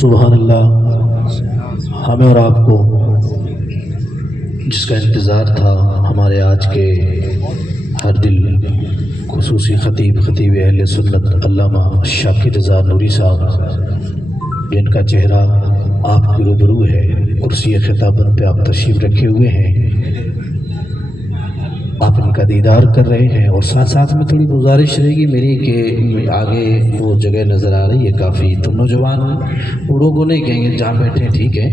سبحان اللہ، ہمیں اور آپ کو جس کا انتظار تھا، ہمارے آج کے ہر دل خصوصی خطیب اہل سنت علامہ شاکر رضا نوری صاحب، جن کا چہرہ آپ کے روبرو ہے، کرسی خطابت پہ آپ تشریف رکھے ہوئے ہیں، آپ ان کا دیدار کر رہے ہیں۔ اور ساتھ میں تھوڑی گزارش رہے گی میری کہ آگے وہ جگہ نظر آ رہی ہے کافی، تو نوجوان بوڑھوں کو نہیں کہیں گے جہاں بیٹھے ٹھیک ہے،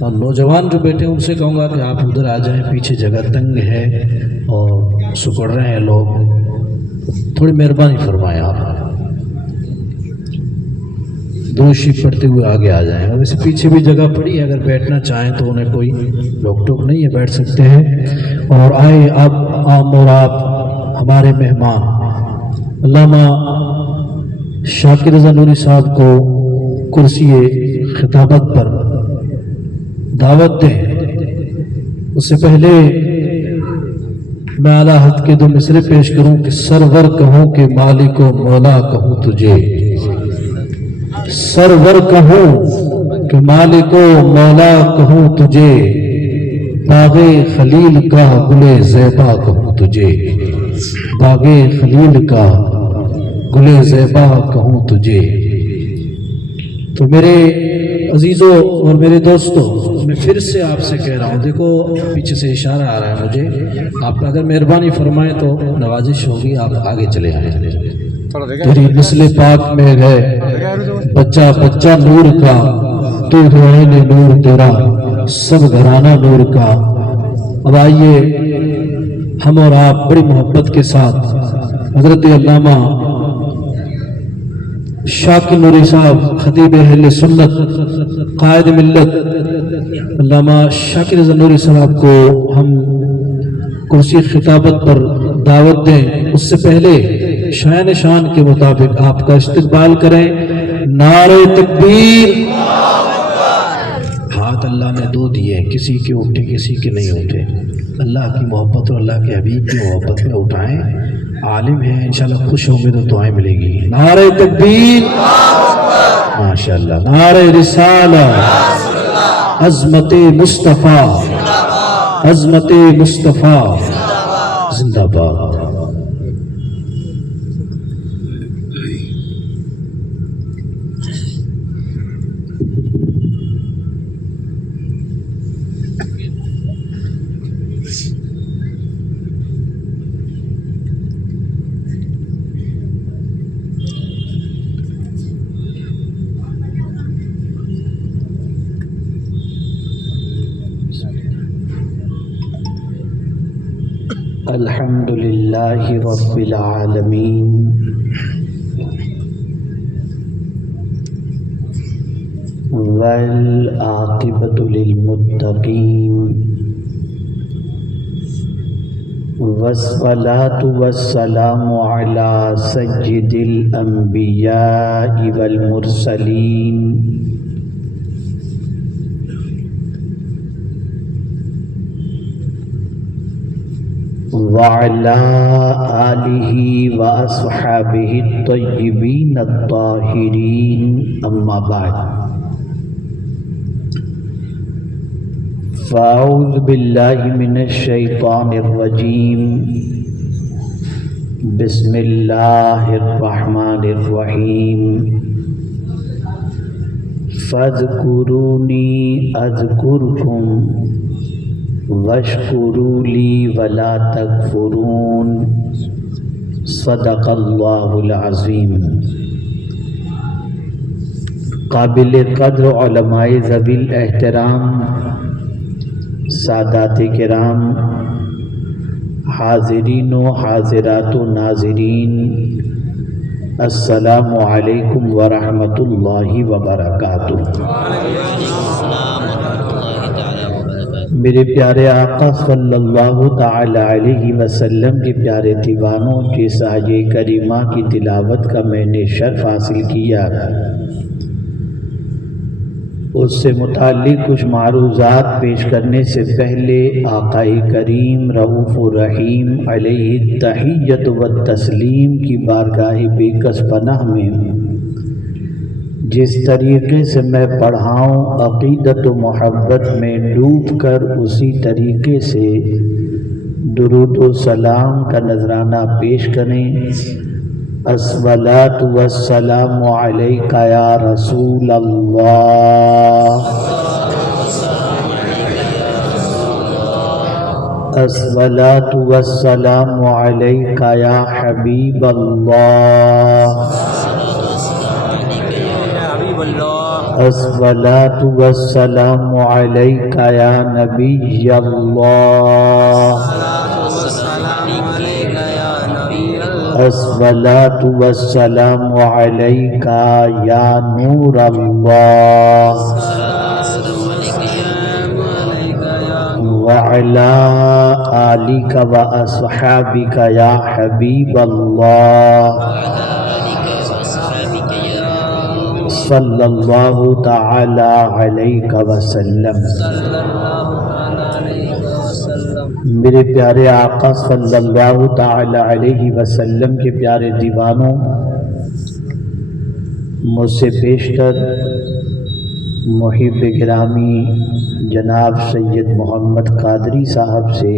اور نوجوان جو بیٹھے ان سے کہوں گا کہ آپ ادھر آ جائیں، پیچھے جگہ تنگ ہے اور سکڑ رہے ہیں لوگ، تھوڑی مہربانی فرمائیں، آپ دوشی پڑھتے ہوئے آگے آ جائیں۔ اور ویسے پیچھے بھی جگہ پڑی ہے، اگر بیٹھنا چاہیں تو انہیں کوئی روک ٹوک نہیں ہے، بیٹھ سکتے ہیں۔ اور آئے اب اور آپ ہمارے مہمان علامہ شاکر رضا نوری صاحب کو کرسی خطابت پر دعوت دیں۔ اس سے پہلے میں اعلیٰ حد کے دو مصرے پیش کروں کہ سرور کہوں کہ مالک و مولا کہوں تجھے، سرور کہوں کہ مالک و مولا کہوں تجھے، باغ خلیل کا گلے زیبا کہوں تجھے، باغ خلیل کا گلے زیبا کہوں تجھے۔ تو میرے عزیزوں اور میرے دوستوں، میں پھر سے آپ سے کہہ رہا ہوں، دیکھو پیچھے سے اشارہ آ رہا ہے مجھے، آپ اگر مہربانی فرمائیں تو نوازش ہوگی، آپ آگے چلے آئیں۔ تیری نسل پاک میں ہے بچہ بچہ نور کا، تو عین نور تیرا سب گھرانہ نور کا۔ اب آئیے ہم اور آپ بڑی محبت کے ساتھ حضرت علامہ شاکر نوری صاحب خطیب اہل سنت قائد ملت علامہ شاکر رضا نوری صاحب کو ہم کرسی خطابت پر دعوت دیں۔ اس سے پہلے شایان شان کے مطابق آپ کا استقبال کریں۔ نعرہ تکبیر! ہاتھ اللہ نے دو دیے، کسی کے اٹھے کسی کے نہیں اٹھے، اللہ کی محبت اور اللہ کے حبیب کی محبت میں اٹھائیں۔ عالم ہیں انشاءاللہ، خوش ہوں گے تو دعائیں ملے گی۔ نعرہ تکبیر! ماشاءاللہ! نعرہ رسالت! عظمت مصطفیٰ! عظمت مصطفیٰ زندہ باد! الحمد للہ رب العالمین، والعاقبۃ للمتقین، والصلاۃ والسلام علی سید الانبیاء والمرسلین، وعلى آلہ واصحابہ الطیبین الطاہرین، اما بعد، فاعوذ باللہ من الشیطان الرجیم، بسم اللہ الرحمن الرحیم، فاذکرونی اذکرکم واشکروا لی ولا تکفرون، صدق اللہ العظیم۔ قابل قدر علماء ذوی الاحترام، سادات کرام، حاضرین و حاضرات و ناظرین، السلام علیکم ورحمۃ اللہ وبرکاتہ۔ میرے پیارے آقا صلی اللہ تعالی علیہ وسلم کے پیارے دیوانوں کے سایہ کریمہ کی تلاوت کا میں نے شرف حاصل کیا، اس سے متعلق کچھ معروضات پیش کرنے سے پہلے آقا کریم رؤوف الرحیم علیہ التحیۃ والتسلیم کی بارگاہ بے کس پناہ میں جس طریقے سے میں پڑھاؤں عقیدت و محبت میں ڈوب کر اسی طریقے سے درود و سلام کا نذرانہ پیش کریں۔ الصلاۃ والسلام علیک یا رسول اللہ، الصلاۃ والسلام علیک یا حبیب اللہ، الصلاۃ والسلام علیک یا نبی اللہ، الصلاۃ والسلام علیک یا نور اللہ، وعلی آلک واصحابک یا حبیب اللہ، صلی اللہ تعالی علیہ وسلم۔ میرے پیارے آقا صلی اللہ تعالی علیہ وسلم کے پیارے دیوانوں، مجھ سے بیشتر محب گرامی جناب سید محمد قادری صاحب سے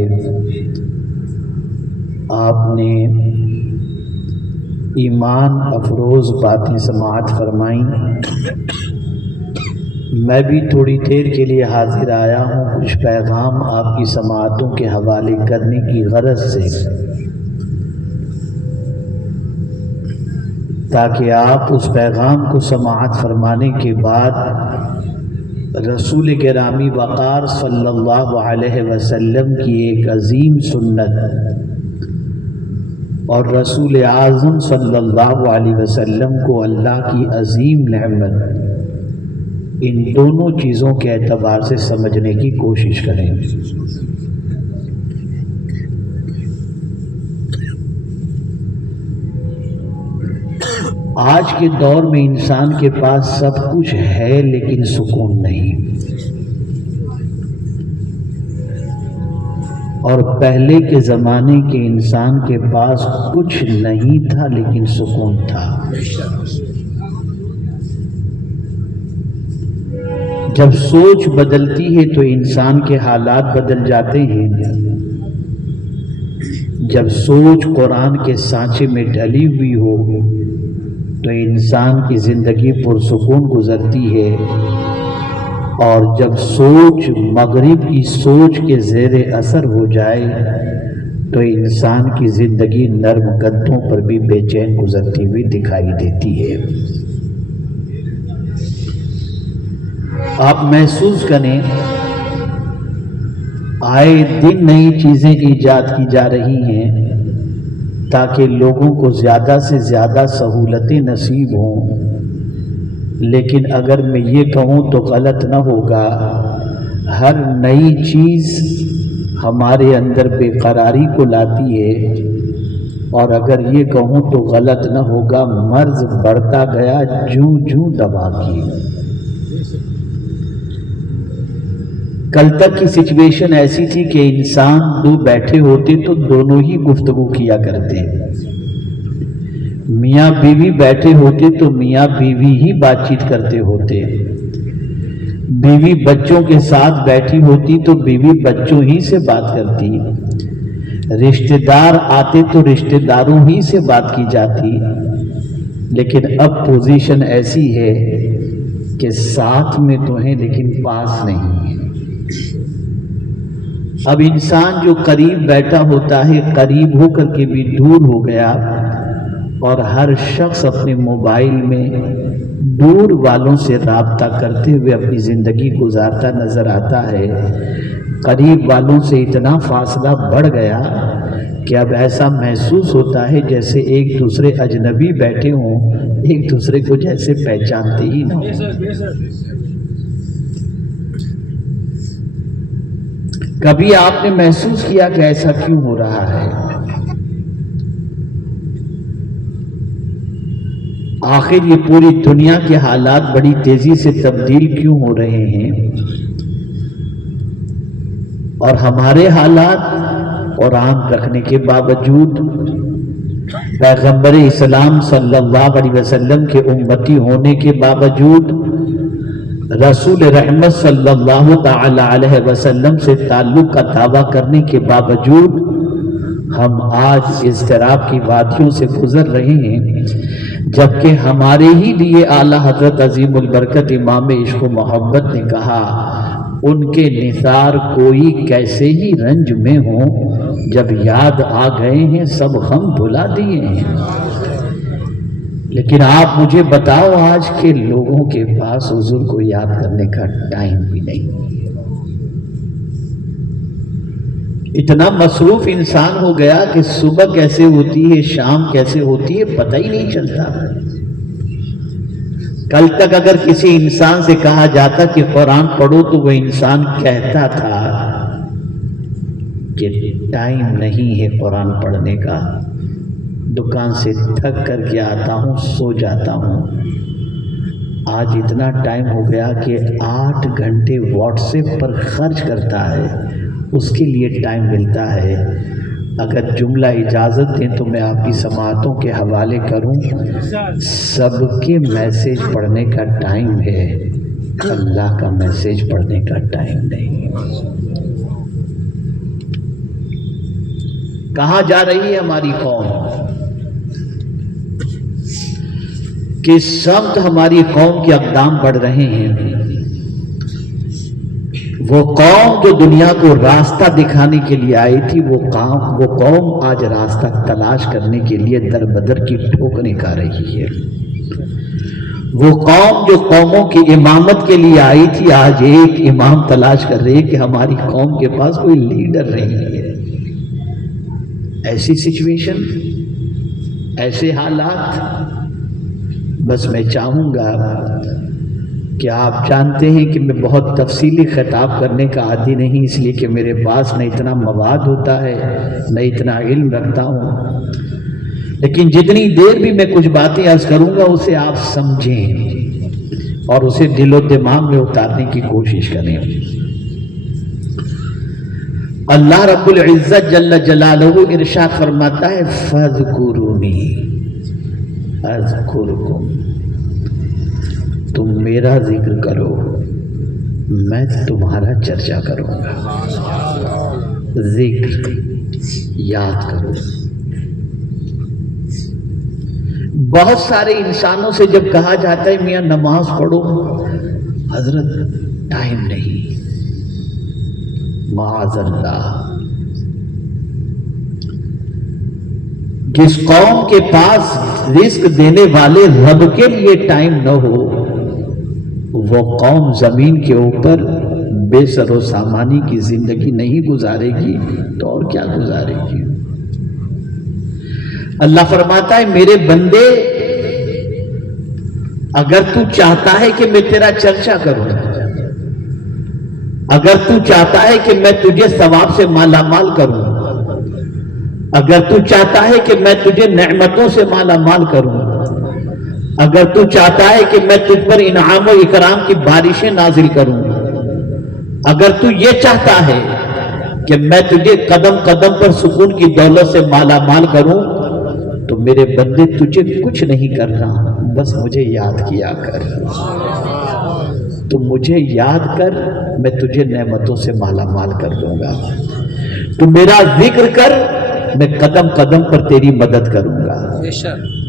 آپ نے ایمان افروز باتیں سماعت فرمائیں۔ میں بھی تھوڑی دیر کے لیے حاضر آیا ہوں کچھ پیغام آپ کی سماعتوں کے حوالے کرنے کی غرض سے، تاکہ آپ اس پیغام کو سماعت فرمانے کے بعد رسول گرامی وقار صلی اللہ علیہ وسلم کی ایک عظیم سنت اور رسول اعظم صلی اللہ علیہ وسلم کو اللہ کی عظیم نعمت، ان دونوں چیزوں کے اعتبار سے سمجھنے کی کوشش کریں۔ آج کے دور میں انسان کے پاس سب کچھ ہے لیکن سکون نہیں، اور پہلے کے زمانے کے انسان کے پاس کچھ نہیں تھا لیکن سکون تھا۔ جب سوچ بدلتی ہے تو انسان کے حالات بدل جاتے ہیں۔ جب سوچ قرآن کے سانچے میں ڈلی ہوئی ہو تو انسان کی زندگی پرسکون گزرتی ہے، اور جب سوچ مغرب کی سوچ کے زیر اثر ہو جائے تو انسان کی زندگی نرم گدوں پر بھی بے چین گزرتی ہوئی دکھائی دیتی ہے۔ آپ محسوس کریں، آئے دن نئی چیزیں ایجاد کی جا رہی ہیں تاکہ لوگوں کو زیادہ سے زیادہ سہولتیں نصیب ہوں، لیکن اگر میں یہ کہوں تو غلط نہ ہوگا، ہر نئی چیز ہمارے اندر بے قراری کو لاتی ہے، اور اگر یہ کہوں تو غلط نہ ہوگا، مرض بڑھتا گیا جوں جوں دوا کی۔ کل تک کی سچویشن ایسی تھی کہ انسان دو بیٹھے ہوتے تو دونوں ہی گفتگو کیا کرتے، میاں بیوی بیٹھے ہوتے تو میاں بیوی ہی بات چیت کرتے ہوتے، بیوی بچوں کے ساتھ بیٹھی ہوتی تو بیوی بچوں ہی سے بات کرتی، رشتہ دار آتے تو رشتہ داروں ہی سے بات کی جاتی۔ لیکن اب پوزیشن ایسی ہے کہ ساتھ میں تو ہیں لیکن پاس نہیں ہیں۔ اب انسان جو قریب بیٹھا ہوتا ہے قریب ہو کر کے بھی دور ہو گیا، اور ہر شخص اپنے موبائل میں دور والوں سے رابطہ کرتے ہوئے اپنی زندگی گزارتا نظر آتا ہے۔ قریب والوں سے اتنا فاصلہ بڑھ گیا کہ اب ایسا محسوس ہوتا ہے جیسے ایک دوسرے اجنبی بیٹھے ہوں، ایک دوسرے کو جیسے پہچانتے ہی نہ ہوں۔ کبھی آپ نے محسوس کیا کہ ایسا کیوں ہو رہا ہے؟ آخر یہ پوری دنیا کے حالات بڑی تیزی سے تبدیل کیوں ہو رہے ہیں، اور ہمارے حالات قرآن رکھنے کے باوجود پیغمبر اسلام صلی اللہ علیہ وسلم کے امتی ہونے کے باوجود، رسول رحمت صلی اللہ تعالی علیہ وسلم سے تعلق کا دعویٰ کرنے کے باوجود ہم آج اضطراب کی وادیوں سے گزر رہے ہیں، جبکہ ہمارے ہی لیے اعلیٰ حضرت عظیم البرکت امام عشق و محبت نے کہا ان کے نثار کوئی کیسے ہی رنج میں ہوں، جب یاد آ گئے ہیں سب غم بھلا دیے ہیں۔ لیکن آپ مجھے بتاؤ آج کے لوگوں کے پاس حضور کو یاد کرنے کا ٹائم بھی نہیں، اتنا مصروف انسان ہو گیا کہ صبح کیسے ہوتی ہے شام کیسے ہوتی ہے پتہ ہی نہیں چلتا۔ کل تک اگر کسی انسان سے کہا جاتا کہ قرآن پڑھو تو وہ انسان کہتا تھا کہ ٹائم نہیں ہے قرآن پڑھنے کا، دکان سے تھک کر کے آتا ہوں سو جاتا ہوں۔ آج اتنا ٹائم ہو گیا کہ 8 گھنٹے واٹس ایپ پر خرچ کرتا ہے، اس کے لیے ٹائم ملتا ہے۔ اگر جملہ اجازت دیں تو میں آپ کی سماعتوں کے حوالے کروں، سب کے میسیج پڑھنے کا ٹائم ہے، اللہ کا میسیج پڑھنے کا ٹائم نہیں۔ کہاں جا رہی ہے ہماری قوم؟ کس سمت ہماری قوم کے اقدام بڑھ رہے ہیں؟ وہ قوم جو دنیا کو راستہ دکھانے کے لیے آئی تھی، وہ قوم آج راستہ تلاش کرنے کے لیے در بدر کی ٹھوکریں کھا رہی ہے۔ وہ قوم جو قوموں کی امامت کے لیے آئی تھی، آج ایک امام تلاش کر رہی ہے کہ ہماری قوم کے پاس کوئی لیڈر نہیں ہے۔ ایسی سچویشن، ایسے حالات، بس میں چاہوں گا کہ آپ جانتے ہیں کہ میں بہت تفصیلی خطاب کرنے کا عادی نہیں، اس لیے کہ میرے پاس نہ اتنا مواد ہوتا ہے نہ اتنا علم رکھتا ہوں، لیکن جتنی دیر بھی میں کچھ باتیں عرض کروں گا اسے آپ سمجھیں اور اسے دل و دماغ میں اتارنے کی کوشش کریں۔ اللہ رب العزت جل جلالہ ارشاد فرماتا ہے فاذکرونی اذکرکم، تم میرا ذکر کرو میں تمہارا چرچا کروں گا۔ ذکر یاد کرو۔ بہت سارے انسانوں سے جب کہا جاتا ہے میاں نماز پڑھو، حضرت ٹائم نہیں، معاذ اللہ۔ جس قوم کے پاس رزق دینے والے رب کے لیے ٹائم نہ ہو، وہ قوم زمین کے اوپر بے سر و سامانی کی زندگی نہیں گزارے گی تو اور کیا گزارے گی؟ اللہ فرماتا ہے میرے بندے، اگر تو چاہتا ہے کہ میں تیرا چرچا کروں، اگر تو چاہتا ہے کہ میں تجھے ثواب سے مالا مال کروں، اگر تو چاہتا ہے کہ میں تجھے نعمتوں سے مالا مال کروں، اگر تو چاہتا ہے کہ میں تجھ پر انعام و اکرام کی بارشیں نازل کروں، اگر تو یہ چاہتا ہے کہ میں تجھے قدم قدم پر سکون کی دولت سے مالا مال کروں، تو میرے بندے تجھے کچھ نہیں کرنا، بس مجھے یاد کیا کر۔ تو مجھے یاد کر، میں تجھے نعمتوں سے مالا مال کر دوں گا۔ تو میرا ذکر کر، میں قدم قدم پر تیری مدد کروں گا۔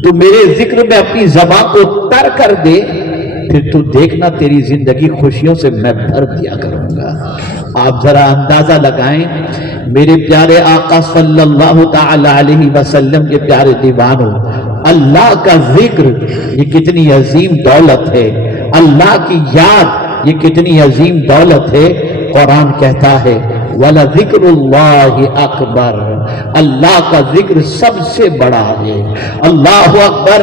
تو میرے ذکر میں اپنی زبان کو تر کر دے، پھر تو دیکھنا تیری زندگی خوشیوں سے میں بھر دیا کروں گا۔ آپ ذرا اندازہ لگائیں، میرے پیارے آقا صلی اللہ تعالی علیہ وسلم کے پیارے دیوانوں، اللہ کا ذکر یہ کتنی عظیم دولت ہے، اللہ کی یاد یہ کتنی عظیم دولت ہے۔ قرآن کہتا ہے وَلَذِكْرُ اللَّهِ أَكْبَرُ، اللہ کا ذکر سب سے بڑا ہے۔ اللہ اکبر۔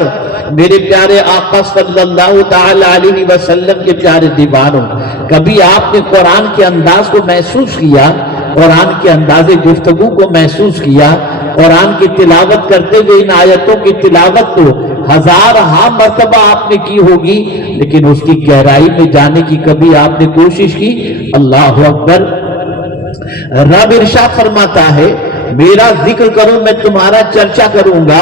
میرے پیارے آقا صلی اللہ تعالی علیہ وسلم کے پیارے دیوانوں، کبھی آپ نے قرآن کے انداز کو محسوس کیا، قرآن کے انداز گفتگو کو محسوس کیا؟ قرآن کی تلاوت کرتے ہوئے ان آیتوں کی تلاوت کو ہزارہا مرتبہ آپ نے کی ہوگی، لیکن اس کی گہرائی میں جانے کی کبھی آپ نے کوشش کی؟ اللہ اکبر۔ رب ارشاد فرماتا ہے میرا ذکر کرو میں تمہارا چرچا کروں گا۔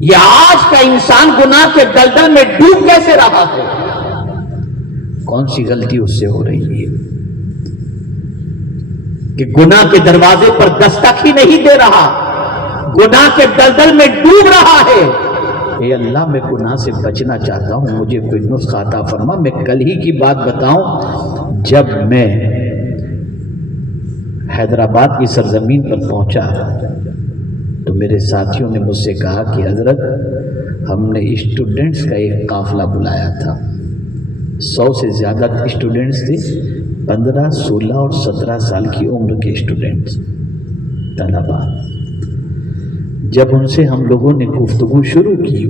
یہ آج کا انسان گناہ کے دلدل میں ڈوب کیسے رہا ہے؟ کون سی غلطی اس سے ہو رہی ہے کہ گناہ کے دروازے پر دستک ہی نہیں دے رہا، گناہ کے دلدل میں ڈوب رہا ہے؟ اے اللہ، میں گناہ سے بچنا چاہتا ہوں، مجھے کوئی نسخہ عطا فرما۔ میں کل ہی کی بات بتاؤں، جب میں حیدرآباد کی سرزمین پر پہنچا تو میرے ساتھیوں نے مجھ سے کہا کہ حضرت، ہم نے اسٹوڈنٹس کا ایک قافلہ بلایا تھا، 100 سے زیادہ اسٹوڈنٹس تھے، 15، 16 اور 17 سال کی عمر کے اسٹوڈنٹس، طلباء۔ جب ان سے ہم لوگوں نے گفتگو شروع کی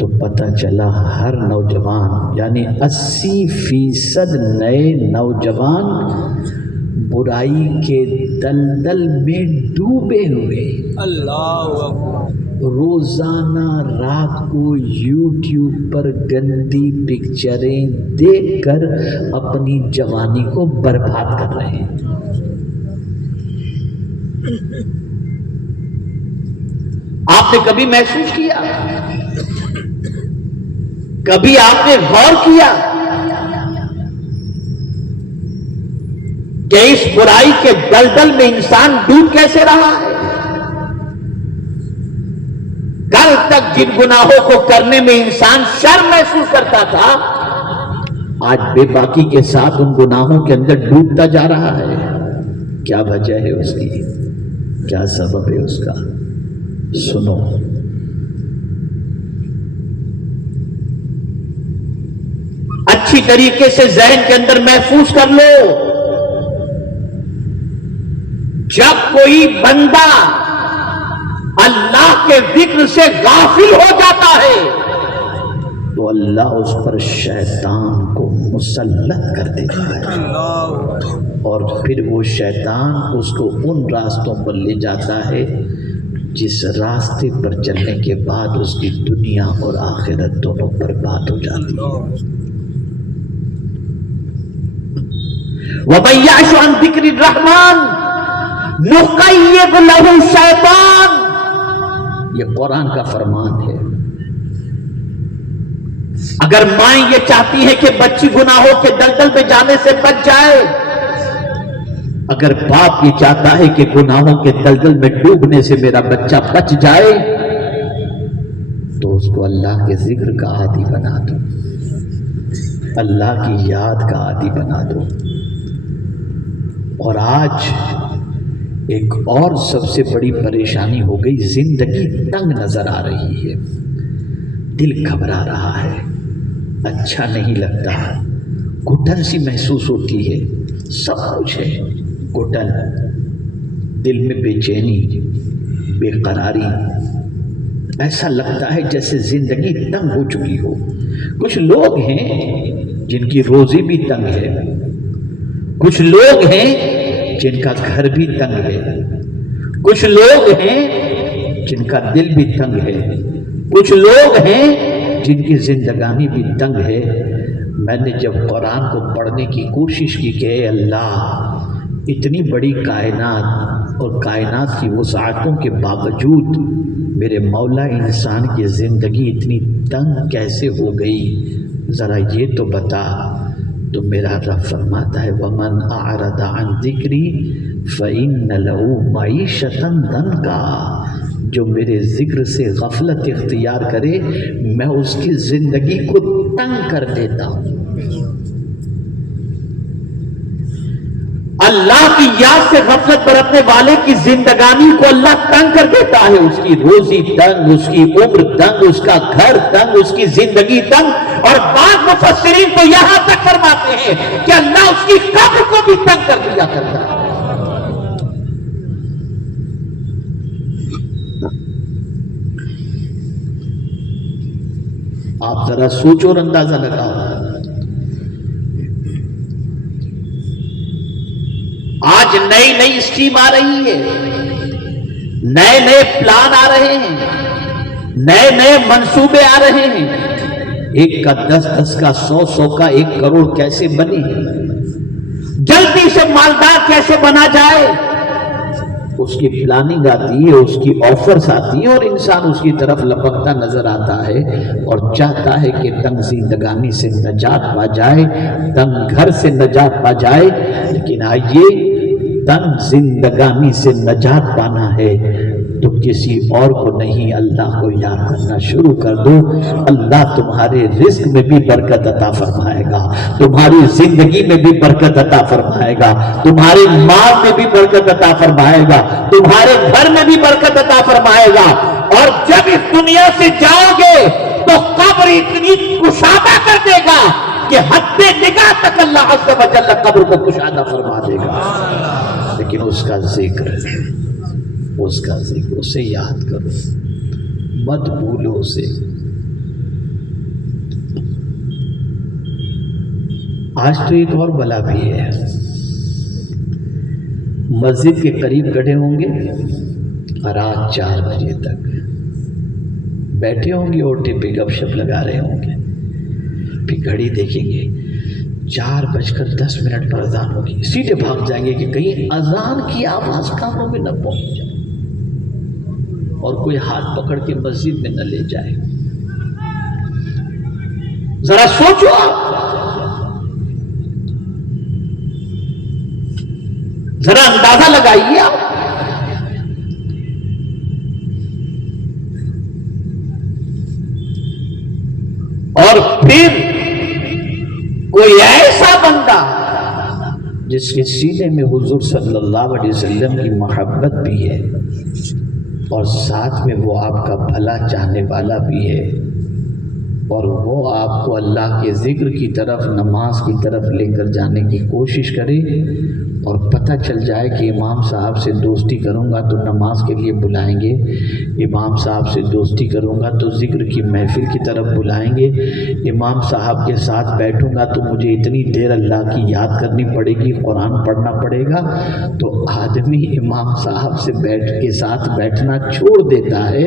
تو پتہ چلا ہر نوجوان، یعنی 80% نئے نوجوان برائی کے دلدل میں ڈوبے ہوئے، روزانہ رات کو یوٹیوب پر گندی پکچریں دیکھ کر اپنی جوانی کو برباد کر رہے ہیں۔ آپ نے کبھی محسوس کیا، کبھی آپ نے غور کیا کہ اس برائی کے دلدل میں انسان ڈوب کیسے رہا ہے؟ کل تک جن گناہوں کو کرنے میں انسان شرم محسوس کرتا تھا، آج بے باکی کے ساتھ ان گناہوں کے اندر ڈوبتا جا رہا ہے۔ کیا وجہ ہے اس کی؟ کیا سبب ہے اس کا؟ سنو، اچھی طریقے سے ذہن کے اندر محفوظ کر لو، جب کوئی بندہ اللہ کے ذکر سے غافل ہو جاتا ہے تو اللہ اس پر شیطان کو مسلط کر دیتا ہے، اور پھر وہ شیطان اس کو ان راستوں پر لے جاتا ہے جس راستے پر چلنے کے بعد اس کی دنیا اور آخرت دونوں برباد ہو جاتی ہے۔ وَمَن يَعْشُ عَن ذِكْرِ الرَّحْمَنِ نُقَيِّضْ لَهُ شَيْطَانٌ، یہ قرآن کا فرمان ہے۔ اگر مائیں یہ چاہتی ہیں کہ بچی گناہوں کے دلدل میں جانے سے بچ جائے، اگر باپ یہ چاہتا ہے کہ گناہوں کے دلدل میں ڈوبنے سے میرا بچہ بچ جائے، تو اس کو اللہ کے ذکر کا عادی بنا دو، اللہ کی یاد کا عادی بنا دو۔ اور آج ایک اور سب سے بڑی پریشانی ہو گئی، زندگی تنگ نظر آ رہی ہے، دل گھبرا رہا ہے، اچھا نہیں لگتا، گھٹن سی محسوس ہوتی ہے، سب کچھ ہے، گھٹن، دل میں بے چینی، بے قراری، ایسا لگتا ہے جیسے زندگی تنگ ہو چکی ہو۔ کچھ لوگ ہیں جن کی روزی بھی تنگ ہے، کچھ لوگ ہیں جن کا گھر بھی تنگ ہے، کچھ لوگ ہیں جن کا دل بھی تنگ ہے، کچھ لوگ ہیں جن کی زندگانی بھی تنگ ہے۔ میں نے جب قرآن کو پڑھنے کی کوشش کی کہ اے اللہ، اتنی بڑی کائنات اور کائنات کی وسعتوں کے باوجود میرے مولا انسان کی زندگی اتنی تنگ کیسے ہو گئی، ذرا یہ تو بتا۔ تو میرا رب فرماتا ہے وَمَنْ أَعْرَضَ عَنْ ذِكْرِي فَإِنَّ لَهُ مَعِيشَةً ضَنْكًا، جو میرے ذکر سے غفلت اختیار کرے میں اس کی زندگی کو تنگ کر دیتا ہوں۔ اللہ کی یاد سے غفلت برتنے والے کی زندگانی کو اللہ تنگ کر دیتا ہے، اس کی روزی تنگ، اس کی عمر تنگ، اس کا گھر تنگ، اس کی زندگی تنگ، اور بعض مفسرین تو یہاں تک فرماتے ہیں کہ اللہ اس کی قبر کو بھی تنگ کر دیا کرتا ہے۔ آپ ذرا سوچو اور اندازہ لگاؤ، آج نئی نئی اسکیم آ رہی ہے، نئے نئے پلان آ رہے ہیں، نئے نئے منصوبے آ رہے ہیں، 1 کا 10، 10 کا 100، 100 کا 1 کروڑ کیسے بنے، جلدی سے مالدار کیسے بنا جائے۔ اس کی پلاننگ آتی ہے، اس کی آفرز آتی ہیں، اور انسان اس کی طرف لپکتا نظر آتا ہے اور چاہتا ہے کہ تنگ زندگانی سے نجات پا جائے، تنگ گھر سے نجات پا جائے۔ لیکن آئیے، تنگ زندگانی سے نجات پانا ہے تو کسی اور کو نہیں، اللہ کو یاد کرنا شروع کر دو۔ اللہ تمہارے رزق میں بھی برکت عطا فرمائے گا، تمہاری زندگی میں بھی برکت عطا فرمائے گا، تمہارے مال میں بھی برکت عطا فرمائے گا، تمہارے گھر میں بھی برکت عطا فرمائے گا۔ اور جب اس دنیا سے جاؤ گے تو قبر اتنی کشادہ کر دے گا کہ حد نگاہ تک اللہ عز و جل قبر کو کشادہ فرما دے گا۔ لیکن اس کا ذکر، اسے یاد کرو، مت بھولو اسے۔ آج تو ایک اور بلا بھی ہے، مسجد کے قریب کھڑے ہوں گے، رات 4 بجے تک بیٹھے ہوں گے، اوٹے پہ گپ شپ لگا رہے ہوں گے، پھر گھڑی دیکھیں گے 4:10 پر اذان ہوگی، سیدھے بھاگ جائیں گے کہ کہیں اذان کی آواز کانوں میں نہ پہنچ جائے اور کوئی ہاتھ پکڑ کے مسجد میں نہ لے جائے۔ ذرا سوچو آپ، ذرا اندازہ لگائیے آپ۔ اور پھر کوئی ایسا بندہ جس کے سینے میں حضور صلی اللہ علیہ وسلم کی محبت بھی ہے اور ساتھ میں وہ آپ کا بھلا چاہنے والا بھی ہے، اور وہ آپ کو اللہ کے ذکر کی طرف، نماز کی طرف لے کر جانے کی کوشش کرے، اور پتہ چل جائے کہ امام صاحب سے دوستی کروں گا تو نماز کے لیے بلائیں گے، امام صاحب سے دوستی کروں گا تو ذکر کی محفل کی طرف بلائیں گے، امام صاحب کے ساتھ بیٹھوں گا تو مجھے اتنی دیر اللہ کی یاد کرنی پڑے گی، قرآن پڑھنا پڑے گا، تو آدمی امام صاحب سے کے ساتھ بیٹھنا چھوڑ دیتا ہے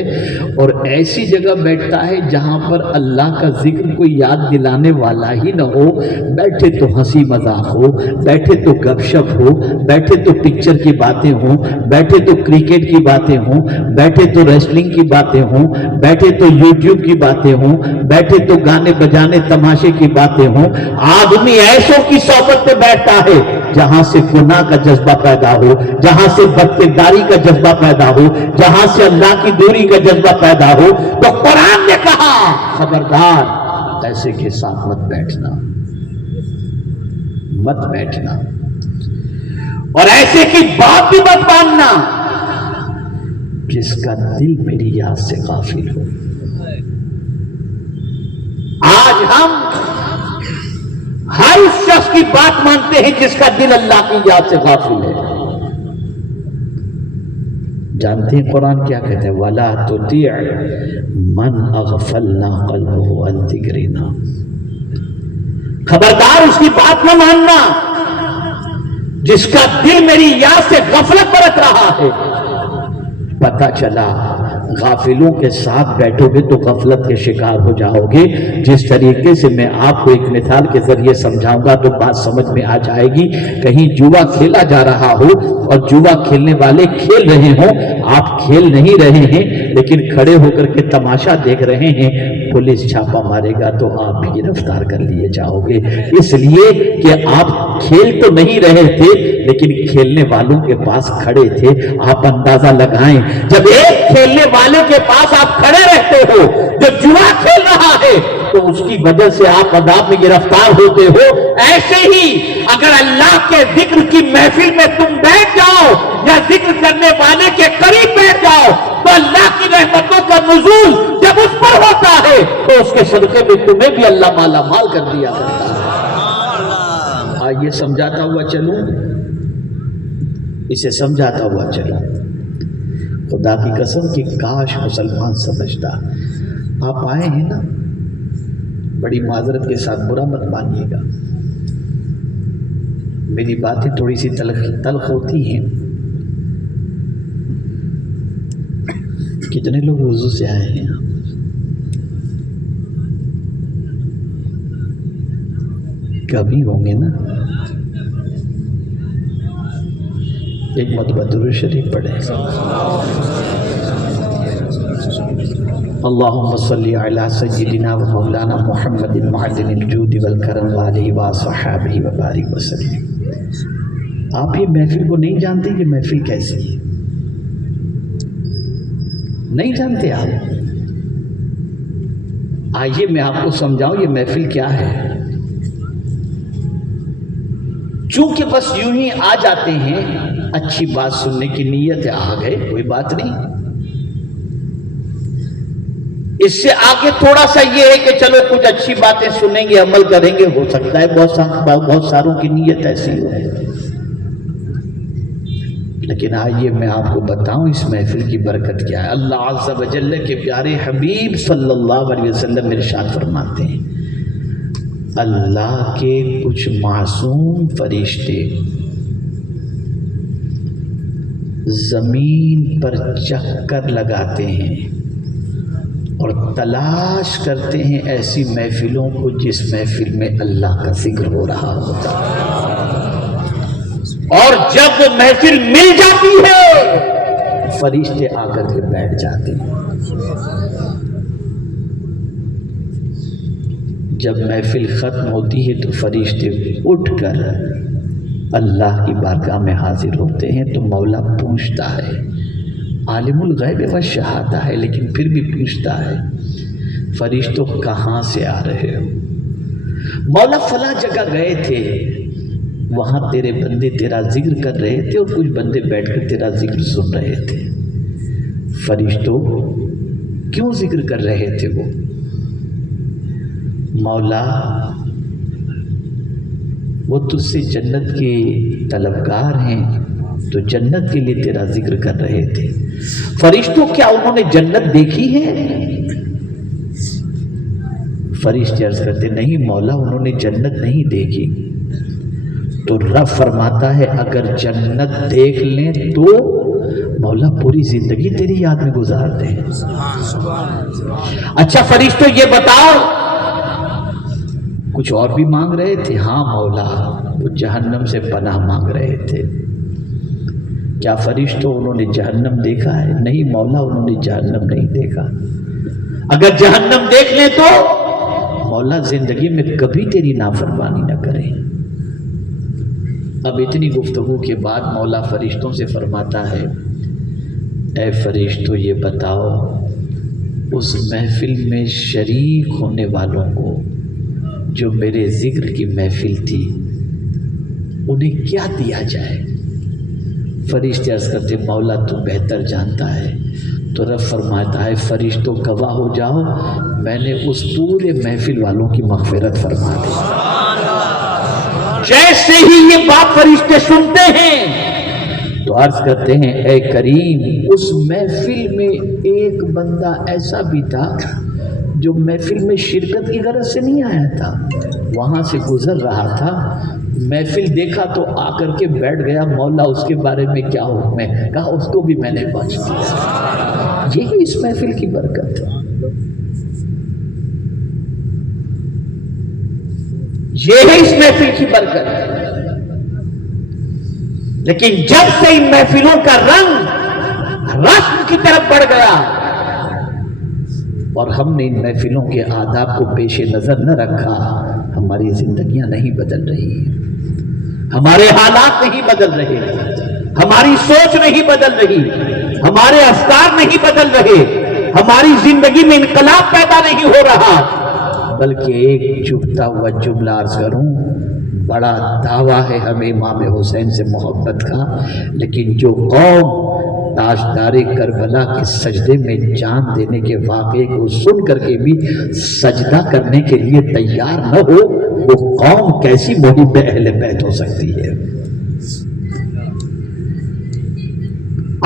اور ایسی جگہ بیٹھتا ہے جہاں پر اللہ کا ذکر کوئی یاد دلانے والا ہی نہ ہو، بیٹھے تو ہنسی مذاق ہو، بیٹھے تو گپ شپ ہو، بیٹھے تو پکچر کی باتیں ہوں، بیٹھے تو کرکٹ کی باتیں ہوں، بیٹھے تو ریسلنگ کی باتیں ہوں، بیٹھے تو یوٹیوب کی باتیں ہوں، بیٹھے تو گانے بجانے تماشے کی باتیں ہوں۔ آدمی ایسوں کی صحبت میں بیٹھتا ہے جہاں سے گناہ کا جذبہ پیدا ہو، جہاں سے بدکرداری کا جذبہ پیدا ہو، جہاں سے اللہ کی دوری کا جذبہ پیدا ہو۔ تو قرآن نے کہا خبردار ایسے کے ساتھ مت بیٹھنا، مت بیٹھنا، اور ایسے کی بات بھی مت ماننا جس کا دل میری یاد سے غافل ہو۔ آج ہم ہر اس شخص کی بات مانتے ہیں جس کا دل اللہ کی یاد سے غافل ہے۔ جانتے ہیں قرآن کیا کہتے ہیں؟ وَلَا تُطِعْ مَنْ أَغْفَلْنَا قَلْبَهُ عَنْ ذِكْرِنَا، خبردار اس کی بات نہ ماننا جس کا دل میری یاد سے غفلت برت رہا ہے۔ پتہ چلا غافلوں کے ساتھ بیٹھو گے تو غفلت کے شکار ہو جاؤ گے۔ جس طریقے سے میں آپ کو ایک مثال کے ذریعے سمجھاؤں گا تو بات سمجھ میں آ جائے گی۔ کہیں جوا کھیلا جا رہا ہو اور جوا کھیلنے والے کھیل رہے ہوں، آپ کھیل نہیں رہے ہیں لیکن کھڑے ہو کر کے تماشا دیکھ رہے ہیں، پولیس چھاپا مارے گا تو آپ بھی گرفتار کر لیے جاؤ گے، اس لیے کہ آپ کھیل تو نہیں رہے تھے لیکن کھیلنے والوں کے پاس کھڑے تھے۔ آپ اندازہ لگائیں، جب ایک کھیلنے والے کے پاس آپ کھڑے رہتے ہو جو جوا کھیل رہا ہے تو اس کی وجہ سے آپ عذاب میں گرفتار ہوتے ہو، ایسے ہی اگر اللہ کے ذکر کی محفل میں تم بیٹھ جاؤ یا ذکر کرنے والے کے قریب بیٹھ جاؤ تو اللہ کی رحمتوں کا نزول جب اس پر ہوتا ہے تو اس کے صدقے میں تمہیں بھی اللہ مالا مال کر دیا کرتا ہے۔ آئیے سمجھاتا ہوا چلوں، اسے سمجھاتا ہوا چلوں۔ خدا کی قسم کہ کاش مسلمان سمجھتا۔ آپ آئے ہیں نا، بڑی معذرت کے ساتھ برا مت مانیے گا، میری باتیں تھوڑی سی تلخ ہوتی ہیں۔ کتنے لوگ وضو سے آئے ہیں؟ کبھی ہوں گے نا، ایک مرتبہ درود شریف پڑھیں. اللہم صلی علی سیدنا و مولانا محمد معدن الجود والکرم وآلہ وصحبہ وبارک وسلم. آپ یہ محفل کو نہیں جانتے کہ محفل کیسی ہے؟ نہیں جانتے آپ؟ آئیے میں آپ کو سمجھاؤں یہ محفل کیا ہے. چونکہ بس یوں ہی آ جاتے ہیں، اچھی بات سننے کی نیت ہے، آ گئے، کوئی بات نہیں. اس سے آگے تھوڑا سا یہ ہے کہ چلو کچھ اچھی باتیں سنیں گے، عمل کریں گے، ہو سکتا ہے بہت ساروں کی نیت ایسی ہو. لیکن آئیے میں آپ کو بتاؤں اس محفل کی برکت کیا ہے. اللہ عز و جل کے پیارے حبیب صلی اللہ علیہ وسلم ارشاد فرماتے ہیں، اللہ کے کچھ معصوم فرشتے زمین پر چکر لگاتے ہیں اور تلاش کرتے ہیں ایسی محفلوں کو جس محفل میں اللہ کا ذکر ہو رہا ہوتا ہے. اور جب وہ محفل مل جاتی ہے فرشتے آ کر کے بیٹھ جاتے ہیں. جب محفل ختم ہوتی ہے تو فرشتے اٹھ کر اللہ کی بارگاہ میں حاضر ہوتے ہیں. تو مولا پوچھتا ہے، عالم الغیب و شہادہ ہے لیکن پھر بھی پوچھتا ہے، فرشتوں کہاں سے آ رہے ہو؟ مولا فلاں جگہ گئے تھے، وہاں تیرے بندے تیرا ذکر کر رہے تھے اور کچھ بندے بیٹھ کر تیرا ذکر سن رہے تھے. فرشتوں کیوں ذکر کر رہے تھے وہ؟ مولا وہ تجھ سے جنت کے طلبگار ہیں تو جنت کے لیے تیرا ذکر کر رہے تھے. فرشتوں کیا انہوں نے جنت دیکھی ہے؟ فرشتے عرض کرتے نہیں مولا انہوں نے جنت نہیں دیکھی. تو رب فرماتا ہے اگر جنت دیکھ لیں تو مولا پوری زندگی تیری یاد میں گزار دیں. اچھا فرشتوں یہ بتاؤ کچھ اور بھی مانگ رہے تھے؟ ہاں مولا وہ جہنم سے پناہ مانگ رہے تھے. کیا فرشتوں انہوں نے جہنم دیکھا ہے؟ نہیں مولا انہوں نے جہنم نہیں دیکھا. اگر جہنم دیکھ لیں تو مولا زندگی میں کبھی تیری نافرمانی نہ کریں. اب اتنی گفتگو کے بعد مولا فرشتوں سے فرماتا ہے، اے فرشتوں یہ بتاؤ اس محفل میں شریک ہونے والوں کو جو میرے ذکر کی محفل تھی انہیں کیا دیا جائے؟ فرشتے عرض کرتے مولا تو بہتر جانتا ہے. تو رب فرماتا ہے فرشتوں گواہ ہو جاؤ میں نے اس پورے محفل والوں کی مغفرت فرما دی. جیسے ہی یہ بات فرشتے سنتے ہیں تو عرض کرتے ہیں اے کریم اس محفل میں ایک بندہ ایسا بھی تھا جو محفل میں شرکت کی غرض سے نہیں آیا تھا، وہاں سے گزر رہا تھا، محفل دیکھا تو آ کر کے بیٹھ گیا. مولا اس کے بارے میں کیا حکم ہے؟ کہا اس کو بھی میں نے بخش دیا. یہی اس محفل کی برکت ہے. یہ ہے اس محفل کی برکت. لیکن جب سے ان محفلوں کا رنگ رسم کی طرف بڑھ گیا اور ہم نے ان محفلوں کے آداب کو پیش نظر نہ رکھا، ہماری زندگیاں نہیں بدل رہی، ہمارے حالات نہیں بدل رہے، ہماری سوچ نہیں بدل رہی، ہمارے افکار نہیں بدل رہے، ہماری زندگی میں انقلاب پیدا نہیں ہو رہا. بلکہ ایک چبھتا ہوا جملہ عرض کروں، بڑا دعویٰ ہے ہمیں امام حسین سے محبت کا، لیکن جو قوم تاجدار کربلا کے سجدے میں جان دینے کے واقعے کو سن کر کے بھی سجدہ کرنے کے لیے تیار نہ ہو، وہ قوم کیسی محب اہل بیت ہو سکتی ہے؟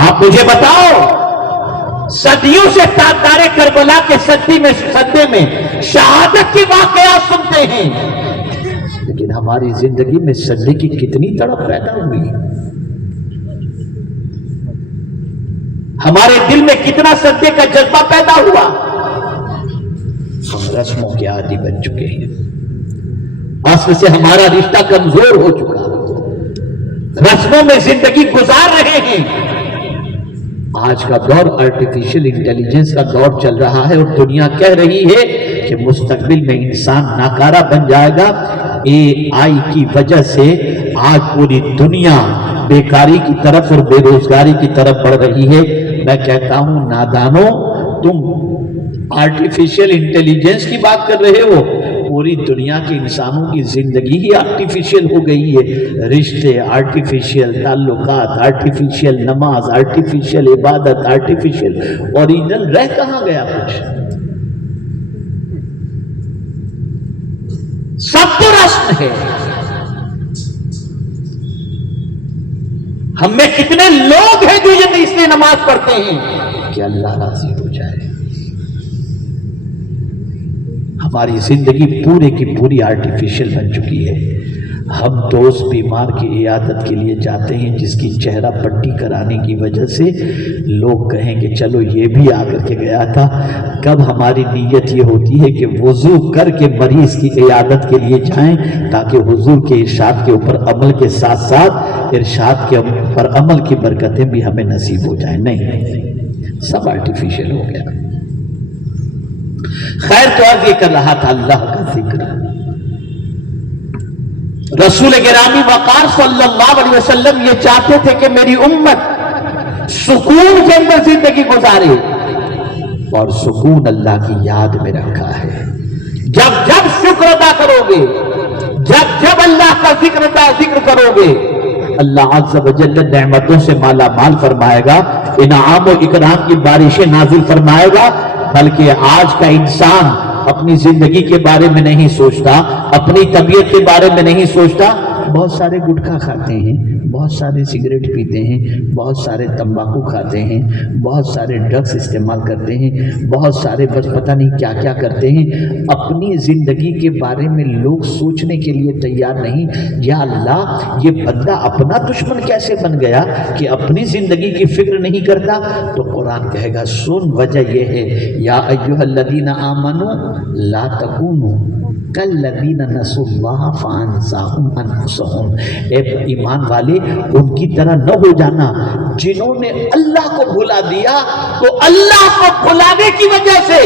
آپ مجھے بتاؤ، صدیوں سے تاجدار کربلا کے سجدے میں شہادت کے واقعات سنتے ہیں، لیکن ہماری زندگی میں سجدے کی کتنی تڑپ پیدا ہوئی، ہمارے دل میں کتنا سجدے کا جذبہ پیدا ہوا. ہم رسموں کے عادی بن چکے ہیں، اصل سے ہمارا رشتہ کمزور ہو چکا. رسموں میں زندگی گزار رہے ہیں. آج کا دور آرٹیفیشل انٹیلیجنس کا دور چل رہا ہے اور دنیا کہہ رہی ہے کہ مستقبل میں انسان ناکارہ بن جائے گا. اے آئی کی وجہ سے آج پوری دنیا بیکاری کی طرف اور بے روزگاری کی طرف بڑھ رہی ہے. میں کہتا ہوں نادانو، تم آرٹیفیشل انٹیلیجنس کی بات کر رہے ہو، پوری دنیا کے انسانوں کی زندگی ہی آرٹیفیشل ہو گئی ہے. رشتے آرٹیفیشل، تعلقات آرٹیفیشل، نماز آرٹیفیشل، عبادت آرٹیفیشل. اوریجنل رہ کہاں گیا کچھ؟ سب تو رسم ہے. ہم میں کتنے لوگ ہیں جو یہ اس لیے نماز پڑھتے ہیں کہ اللہ راضی ہو جائے. ہماری زندگی پورے کی پوری آرٹیفیشل بن چکی ہے. ہم دوست بیمار کی عیادت کے لیے جاتے ہیں جس کی چہرہ پٹی کرانے کی وجہ سے لوگ کہیں کہ چلو یہ بھی آ کر کے گیا تھا. کب ہماری نیت یہ ہوتی ہے کہ وضو کر کے مریض کی عیادت کے لیے جائیں تاکہ حضور کے ارشاد کے اوپر عمل کے ساتھ ساتھ ارشاد کے پر عمل کی برکتیں بھی ہمیں نصیب ہو جائیں. نہیں، سب آرٹیفیشل ہو گیا. خیر تو اب یہ کر رہا تھا اللہ کا ذکر. رسول گرامی وقار صلی اللہ علیہ وسلم یہ چاہتے تھے کہ میری امت سکون کے اندر زندگی گزارے، اور سکون اللہ کی یاد میں رکھا ہے. جب جب شکر ادا کرو گے، جب جب اللہ کا ذکر کرو گے، اللہ عز و جل نعمتوں سے مالا مال فرمائے گا، انعام و اکرام کی بارشیں نازل فرمائے گا. بلکہ آج کا انسان اپنی زندگی کے بارے میں نہیں سوچتا، اپنی طبیعت کے بارے میں نہیں سوچتا. بہت سارے گٹکھا کھاتے ہیں، بہت سارے سگریٹ پیتے ہیں، بہت سارے تمباکو کھاتے ہیں، بہت سارے ڈرگس استعمال کرتے ہیں، بہت سارے بس پتہ نہیں کیا کیا کرتے ہیں. اپنی زندگی کے بارے میں لوگ سوچنے کے لیے تیار نہیں. یا اللہ، یہ بندہ اپنا دشمن کیسے بن گیا کہ اپنی زندگی کی فکر نہیں کرتا؟ تو قرآن کہے گا سن، وجہ یہ ہے یا ایھا الذین آمنوا لا تکونوا کالذین نسوا اللہ فانساہم انفسہم. اے ایمان والے، ان کی طرح نہ ہو جانا جنہوں نے اللہ کو بھلا دیا تو اللہ کو بھلانے کی وجہ سے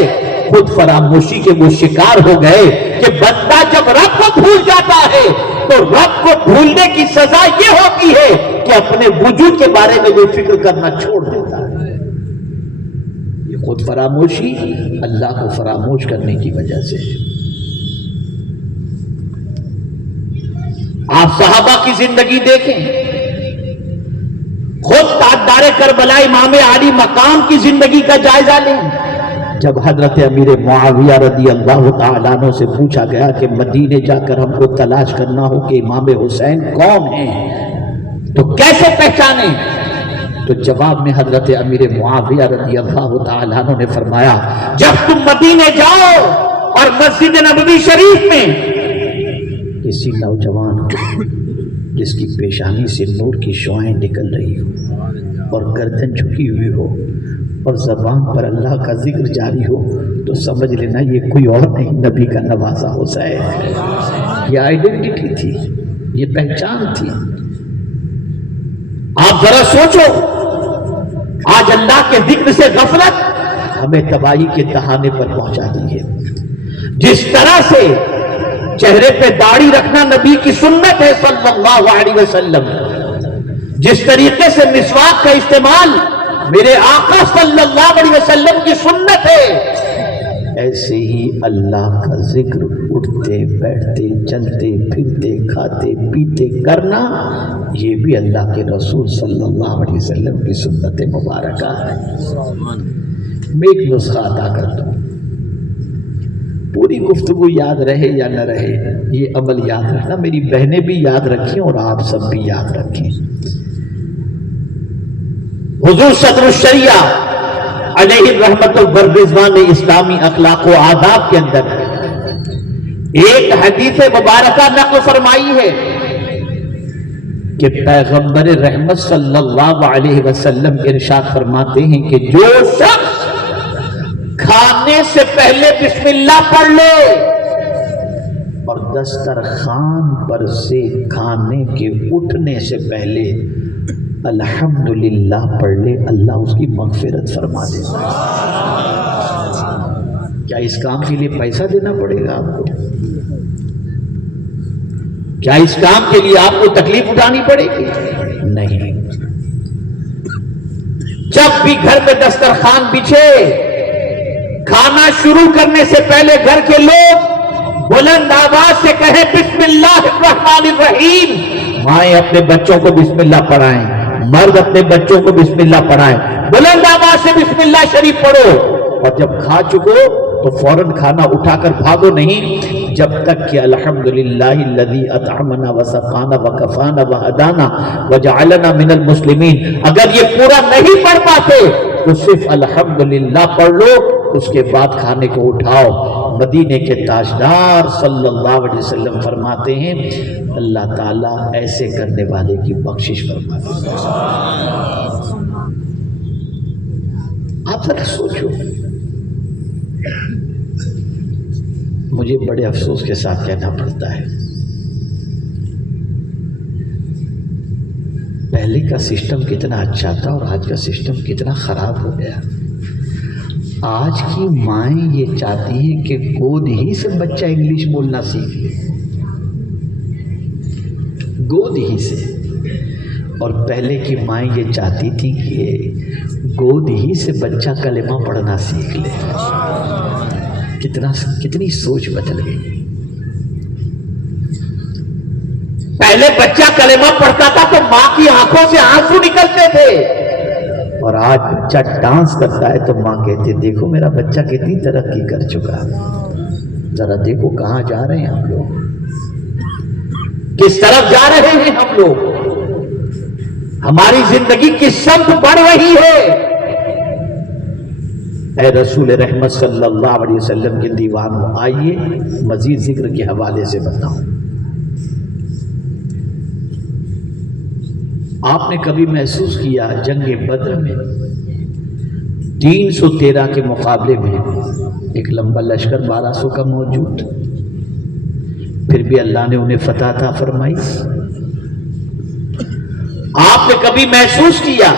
خود فراموشی کے وہ شکار ہو گئے. کہ بندہ جب رب کو بھول جاتا ہے تو رب کو بھولنے کی سزا یہ ہوتی ہے کہ اپنے وجود کے بارے میں وہ فکر کرنا چھوڑ دیتا ہے. یہ خود فراموشی اللہ کو فراموش کرنے کی وجہ سے. آپ صحابہ کی زندگی دیکھیں، خود تاجدار کربلا امام علی مقام کی زندگی کا جائزہ لیں. جب حضرت امیر معاویہ رضی اللہ تعالیٰ عنہ سے پوچھا گیا کہ مدینے جا کر ہم کو تلاش کرنا ہو کہ امام حسین کون ہیں تو کیسے پہچانیں، تو جواب میں حضرت امیر معاویہ رضی اللہ تعالیٰ عنہ نے فرمایا جب تم مدینے جاؤ اور مسجد نبوی شریف میں کسی نوجوان کو جس کی پیشانی سے نور کی شعاعیں نکل رہی ہو اور گردن جھکی ہوئی ہو اور زبان پر اللہ کا ذکر جاری ہو تو سمجھ لینا یہ کوئی اور نہیں، نبی کا نوازا حسین. یہ آئیڈینٹی تھی، یہ پہچان تھی. آپ ذرا سوچو، آج اللہ کے ذکر سے غفلت ہمیں تباہی کے دہانے پر پہنچا دی ہے. جس طرح سے چہرے پہ داڑھی رکھنا نبی کی سنت ہے صلی اللہ علیہ وسلم، جس طریقے سے مسواک کا استعمال میرے آقا صلی اللہ علیہ وسلم کی سنت ہے، ایسے ہی اللہ کا ذکر اٹھتے بیٹھتے چلتے پھرتے کھاتے پیتے کرنا، یہ بھی اللہ کے رسول صلی اللہ علیہ وسلم کی سنت مبارکہ ہے. میں ایک نسخہ عطا کرتا ہوں، پوری گفتگو یاد رہے یا نہ رہے، یہ عمل یاد رکھنا، میری بہنیں بھی یاد رکھیں اور آپ سب بھی یاد رکھیں. حضور صدر الشریعہ علیہ رحمت البررضوان اسلامی اخلاق و آداب کے اندر ایک حدیث مبارکہ نقل فرمائی ہے کہ پیغمبر رحمت صلی اللہ علیہ وسلم ارشاد فرماتے ہیں کہ جو شخص کھانے سے پہلے بسم اللہ پڑھ لے اور دسترخوان پر سے کھانے کے اٹھنے سے پہلے الحمدللہ پڑھ لے، اللہ اس کی مغفرت فرما دیتا ہے۔ کیا اس کام کے لیے پیسہ دینا پڑے گا آپ کو؟ کیا اس کام کے لیے آپ کو تکلیف اٹھانی پڑے گی؟ نہیں۔ جب بھی گھر میں دسترخوان بچھے، کھانا شروع کرنے سے پہلے گھر کے لوگ بلند آواز سے کہیں بسم اللہ الرحمن الرحیم۔ مائیں اپنے بچوں کو بسم اللہ پڑھائیں، مرد اپنے بچوں کو بسم اللہ پڑھائیں، بلند آواز سے بسم اللہ شریف پڑھو، اور جب کھا چکو تو فوراً کھانا اٹھا کر بھاگو نہیں، جب تک کہ الحمدللہ الذی اطعمنا وسقانا وکفانا وہدانا وجعلنا من المسلمین، اگر یہ پورا نہیں پڑھ پاتے تو صرف الحمدللہ پڑھ لو، اس کے بعد کھانے کو اٹھاؤ۔ مدینے کے تاجدار صلی اللہ علیہ وسلم فرماتے ہیں اللہ تعالیٰ ایسے کرنے والے کی بخشش فرماتے ہیں۔ آپ ذرا سوچو، مجھے بڑے افسوس کے ساتھ کہنا پڑتا ہے، پہلے کا سسٹم کتنا اچھا تھا اور آج کا سسٹم کتنا خراب ہو گیا۔ آج کی مائیں یہ چاہتی ہیں کہ گود ہی سے بچہ انگلش بولنا سیکھ لے، گود ہی سے، اور پہلے کی مائیں یہ چاہتی تھی کہ گود ہی سے بچہ کلمہ پڑھنا سیکھ لے۔ کتنی سوچ بدل گئی۔ پہلے بچہ کلمہ پڑھتا تھا تو ماں کی آنکھوں سے آنسو نکلتے تھے، اور آج بچہ ڈانس کرتا ہے تو ماں کہتے دیکھو میرا بچہ کتنی ترقی کر چکا، ذرا دیکھو کہاں جا رہے ہیں ہم لوگ، کس طرف جا رہے ہیں ہم لوگ، ہماری زندگی کس سمت بڑھ رہی ہے۔ اے رسول رحمت صلی اللہ علیہ وسلم کے دیوانوں، آئیے مزید ذکر کے حوالے سے بتاؤں۔ آپ نے کبھی محسوس کیا جنگ بدر میں 313 کے مقابلے میں ایک لمبا لشکر 1200 کا موجود، پھر بھی اللہ نے انہیں فتح عطا فرمائی؟ آپ نے کبھی محسوس کیا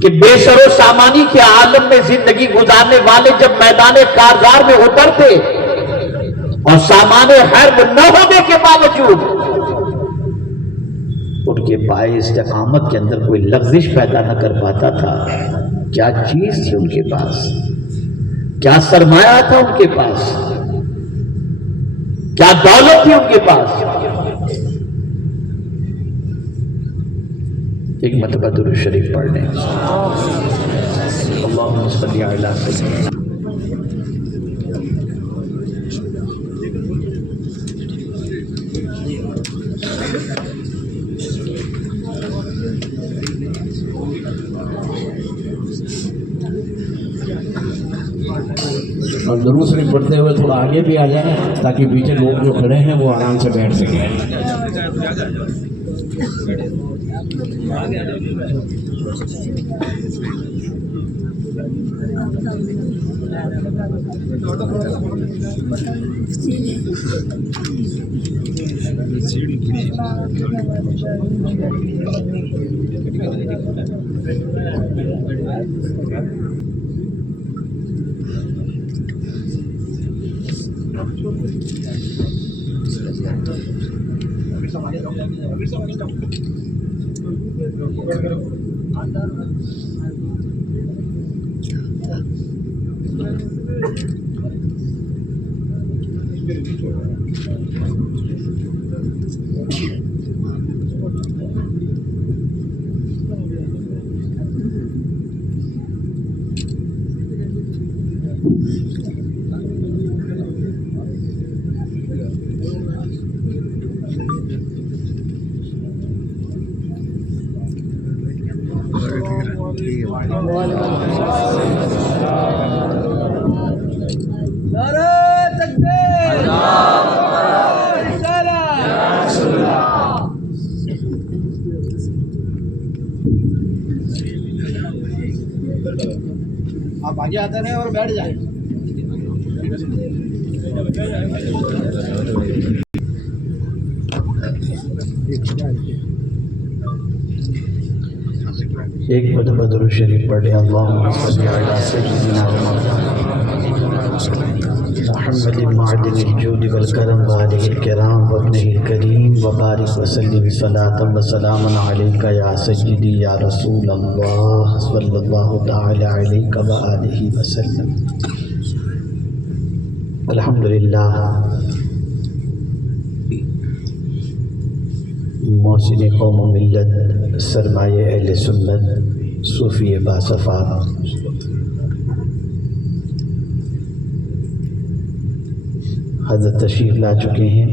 کہ بے سر و سامانی کے عالم میں زندگی گزارنے والے جب میدان کارزار میں اترتے اور سامان حرب نہ ہونے کے باوجود ان کے پائے استقامت کے اندر کوئی لغزش پیدا نہ کر پاتا تھا؟ کیا چیز تھی ان کے پاس؟ کیا سرمایہ تھا ان کے پاس؟ کیا دولت تھی ان کے پاس؟ ایک مرتبہ درود شریف پڑھ لیں۔ اللہم صلی علی سیدنا۔ اور درود شریف پڑھتے ہوئے تھوڑا آگے بھی آ جائیں تاکہ پیچھے لوگ جو کھڑے ہیں وہ آرام سے بیٹھ سکیں۔ آپ آگے آتے رہے اور بیٹھ جائیں۔ ایک مرتبہ درود شریف پڑھ لیں۔ اللہم صلی علی سیدنا محمد معدن الجود والکرم وآلہ الکرام وابنہ الکریم وبارک وسلم صلاۃ وسلام علیک یا سیدی یا رسول اللہ صلی اللہ تعالی علیہ وآلہ وسلم۔ الحمدللہ محسن قوم و ملت، سرمایہ اہل سنت، صوفی باصفا، حضرت تشریف لا چکے ہیں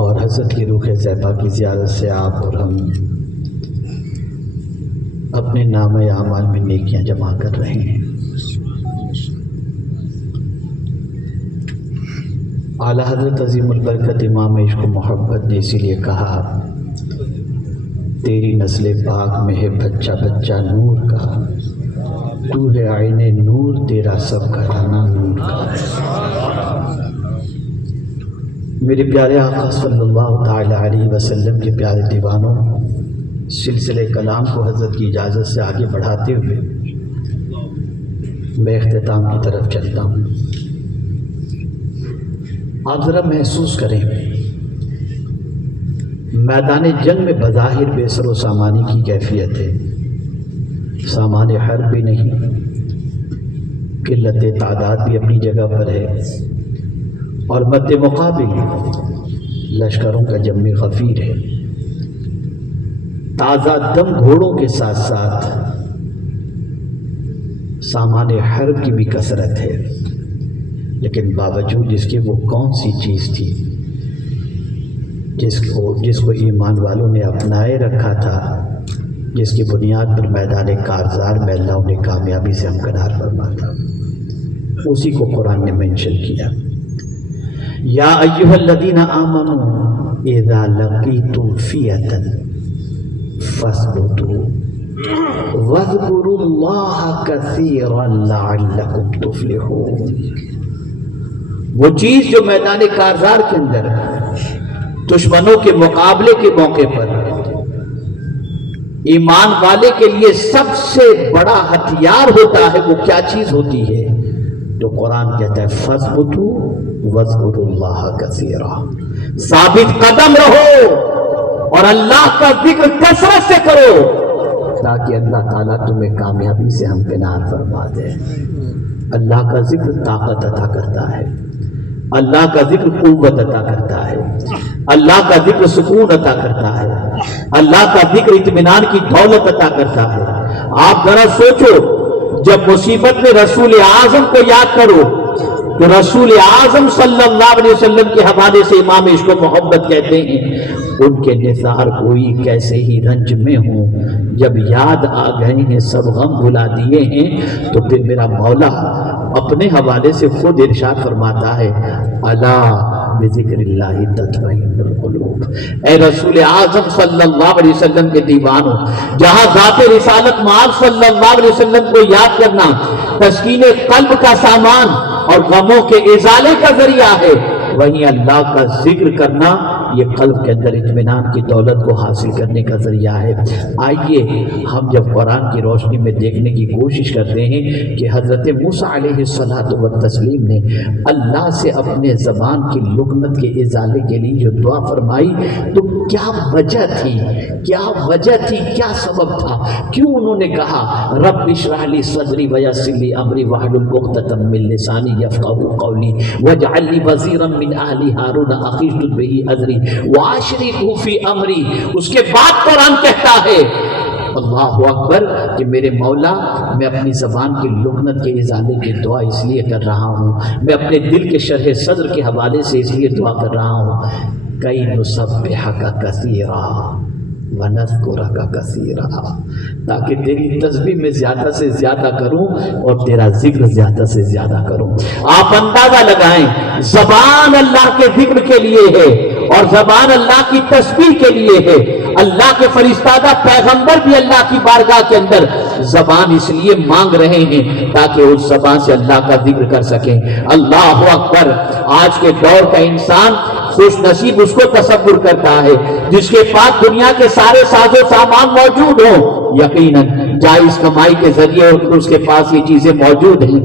اور حضرت کی روح زیبا کی زیارت سے آپ اور ہم اپنے نامہ اعمال میں نیکیاں جمع کر رہے ہیں۔ اعلیٰ حضرت عظیم البرکت امام عشق و محبت نے اسی لیے کہا، تیری نسل پاک میں ہے بچہ بچہ نور کا، تو ہے عین نور، تیرا سب گھرانا نور کا۔ میرے پیارے آقا صلی اللہ تعالی علیہ وسلم کے پیارے دیوانوں، سلسلہ کلام کو حضرت کی اجازت سے آگے بڑھاتے ہوئے میں اختتام کی طرف چلتا ہوں۔ آپ ذرا محسوس کریں، میدان جنگ میں بظاہر بے سر و سامانی کی کیفیت ہے، سامان حرب بھی نہیں، قلت تعداد بھی اپنی جگہ پر ہے، اور مد مقابل لشکروں کا جم غفیر ہے، تازہ دم گھوڑوں کے ساتھ ساتھ سامان حرب کی بھی کثرت ہے، لیکن باوجود اس کے وہ کون سی چیز تھی جس کو ایمان والوں نے اپنائے رکھا تھا، جس کی بنیاد پر میدان کارزار میں اللہ نے کامیابی سے ہمکنار فرما تھا، اسی کو قرآن نے مینشن کیا۔ یا ایھا الذین آمنوا اذا لقیتم فئۃ فاثبتوا واذکروا اللہ کثیرا لعلکم تفلحون۔ وہ چیز جو میدان کارزار کے اندر دشمنوں کے مقابلے کے موقع پر ایمان والے کے لیے سب سے بڑا ہتھیار ہوتا ہے، وہ کیا چیز ہوتی ہے؟ تو قرآن کہتا ہے فَاثْبُتُوا وَاذْكُرُوا اللَّهَ كَثِيرًا، ثابت قدم رہو اور اللہ کا ذکر کثرت سے کرو تاکہ اللہ تعالیٰ تمہیں کامیابی سے ہمکنار فرما دے۔ اللہ کا ذکر طاقت عطا کرتا ہے، اللہ کا ذکر قوت عطا کرتا ہے، اللہ کا ذکر سکون عطا کرتا ہے، اللہ کا ذکر اطمینان کی دولت عطا کرتا ہے۔ آپ ذرا سوچو، جب مصیبت میں رسول اعظم کو یاد کرو تو رسول اعظم صلی اللہ علیہ وسلم کے حوالے سے امام عشق و محبت کہتے ہیں، ان کے نثار کوئی کیسے ہی رنج میں ہوں، جب یاد آ گئے ہیں سب غم بھلا دیے ہیں، تو پھر میرا مولا اپنے حوالے سے خود ارشاد فرماتا ہے، الا بذکر اللہ تطمئن القلوب۔ اے رسول اعظم صلی اللہ علیہ وسلم کے دیوانوں، جہاں ذات رسالت مآب صلی اللہ علیہ وسلم کو یاد کرنا تسکین قلب کا سامان اور غموں کے ازالے کا ذریعہ ہے، وہیں اللہ کا ذکر کرنا یہ قلب کے اندر اطمینان کی دولت کو حاصل کرنے کا ذریعہ ہے۔ آئیے ہم جب قرآن کی روشنی میں دیکھنے کی کوشش کرتے ہیں کہ حضرت موسیٰ علیہ الصلوۃ والتسلیم نے اللہ سے اپنے زبان کی لکنت کے ازالے کے لیے جو دعا فرمائی، تو کیا وجہ تھی، کیا سبب تھا، کیوں انہوں نے کہا رب اشرح لی صدری ویسر لی امری واحلل عقدۃ من لسانی یفقہوا قولی واجعل لی وزیرا من اہلی ہارون اخی اشدد بہ اذری واشرکہ فی امری۔ اس کے بعد قرآن کہتا ہے اللہ اکبر کہ میرے مولا، میں اپنی زبان کی لکنت کے ازالے کی دعا اس لیے کر رہا ہوں، میں اپنے دل کے شرح صدر کے حوالے سے اس لیے دعا کر رہا ہوں، کئی نسبحک کثیرا ونذکرک کثیرا، تاکہ تیری تسبیح میں زیادہ سے زیادہ کروں اور تیرا ذکر زیادہ سے زیادہ کروں۔ آپ اندازہ لگائیں، زبان اللہ کے ذکر کے لیے ہے اور زبان اللہ کی تسبیح کے لیے ہے۔ اللہ کے فرشتادہ پیغمبر بھی اللہ کی بارگاہ کے اندر زبان اس لیے مانگ رہے ہیں تاکہ اس زبان سے اللہ کا ذکر کر سکیں. اللہ اکبر. آج کے دور کا انسان خوش نصیب اس کو تصور کرتا ہے جس کے پاس دنیا کے سارے ساز و سامان موجود ہو. یقیناً جائز کمائی کے ذریعے اس کے پاس یہ چیزیں موجود ہیں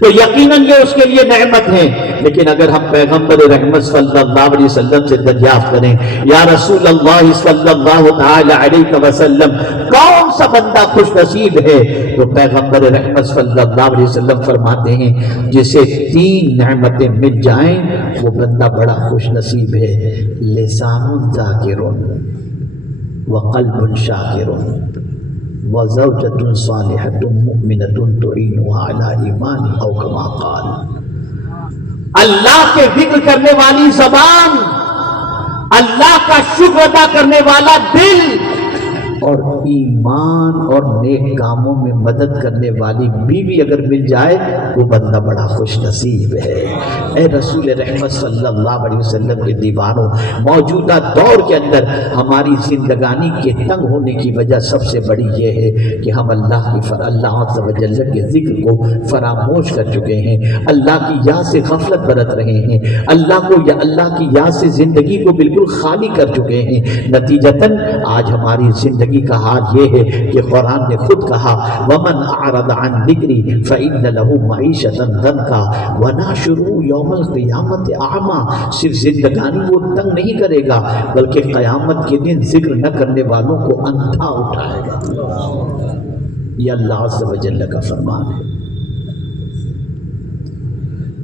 تو یقیناً یہ اس کے لیے نعمت ہے. لیکن اگر ہم پیغمبر رحمت صلی اللہ علیہ وسلم سے دریافت کریں یا رسول اللہ صلی اللہ تعالی علیہ وسلم کون سا بندہ خوش نصیب ہے تو پیغمبر رحمت صلی اللہ علیہ وسلم فرماتے ہیں جسے 3 نعمتیں مل جائیں وہ بندہ بڑا خوش نصیب ہے. لسان ذاکر وقلب شاکر وزوجة صالحة مؤمنة تعينها على ایمان او کما قال. اللہ کے ذکر کرنے والی زبان، اللہ کا شکر ادا کرنے والا دل اور ایمان اور نیک کاموں میں مدد کرنے والی بیوی اگر مل جائے وہ بندہ بڑا خوش نصیب ہے. اے رسول رحمت صلی اللہ علیہ وسلم کے دیوانوں، موجودہ دور کے اندر ہماری زندگانی کے تنگ ہونے کی وجہ سب سے بڑی یہ ہے کہ ہم اللہ عز و جل کے ذکر کو فراموش کر چکے ہیں، اللہ کی یاد سے غفلت برت رہے ہیں، اللہ کی یاد سے زندگی کو بالکل خالی کر چکے ہیں. نتیجتاً آج ہماری زندگی کا حال یہ ہے کہ قرآن نے خود کہا وَمَنْ أَعْرَضَ عَنْ ذِكْرِي فَإِنَّ لَهُ مَعِيشَةً ضَنْكًا وَنَحْشُرُهُ يَوْمَ الْقِيَامَةِ أَعْمَىٰ. صرف زندگانی وہ تنگ نہیں کرے گا بلکہ قیامت کے دن ذکر نہ کرنے والوں کو اندھا اٹھائے گا. یہ اللہ عز و جل کا فرمان ہے.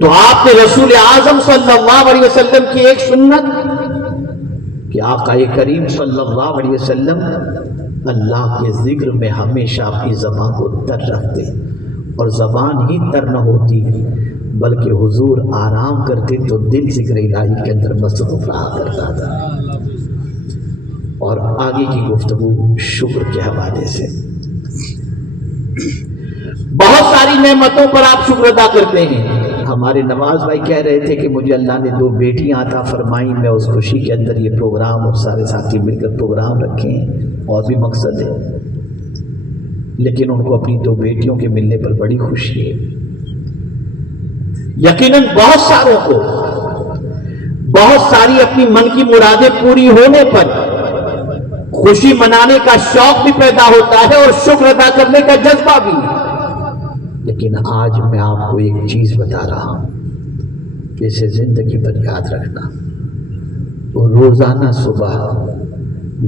تو آپ نے رسول اعظم صلی اللہ علیہ وسلم کی ایک سنت کہ آقا کریم صلی اللہ علیہ وسلم اللہ کے ذکر میں ہمیشہ اپنی زبان کو تر رکھتے اور زبان ہی تر نہ ہوتی بلکہ حضور آرام کرتے تو دل ذکر الہی کے اندر مصروف رہا کرتا تھا. اور آگے کی گفتگو شکر کے حوالے سے. بہت ساری نعمتوں پر آپ شکر ادا کرتے ہیں. ہمارے نواز بھائی کہہ رہے تھے کہ مجھے اللہ نے 2 بیٹیاں عطا فرمائیں، میں اس خوشی کے اندر یہ پروگرام اور سارے ساتھی مل کر پروگرام رکھے ہیں اور بھی مقصد ہے، لیکن ان کو اپنی 2 بیٹیوں کے ملنے پر بڑی خوشی ہے. یقیناً بہت ساروں کو بہت ساری اپنی من کی مرادیں پوری ہونے پر خوشی منانے کا شوق بھی پیدا ہوتا ہے اور شکر ادا کرنے کا جذبہ بھی. لیکن آج میں آپ کو ایک چیز بتا رہا ہوں کہ اسے زندگی پر یاد رکھنا. روزانہ صبح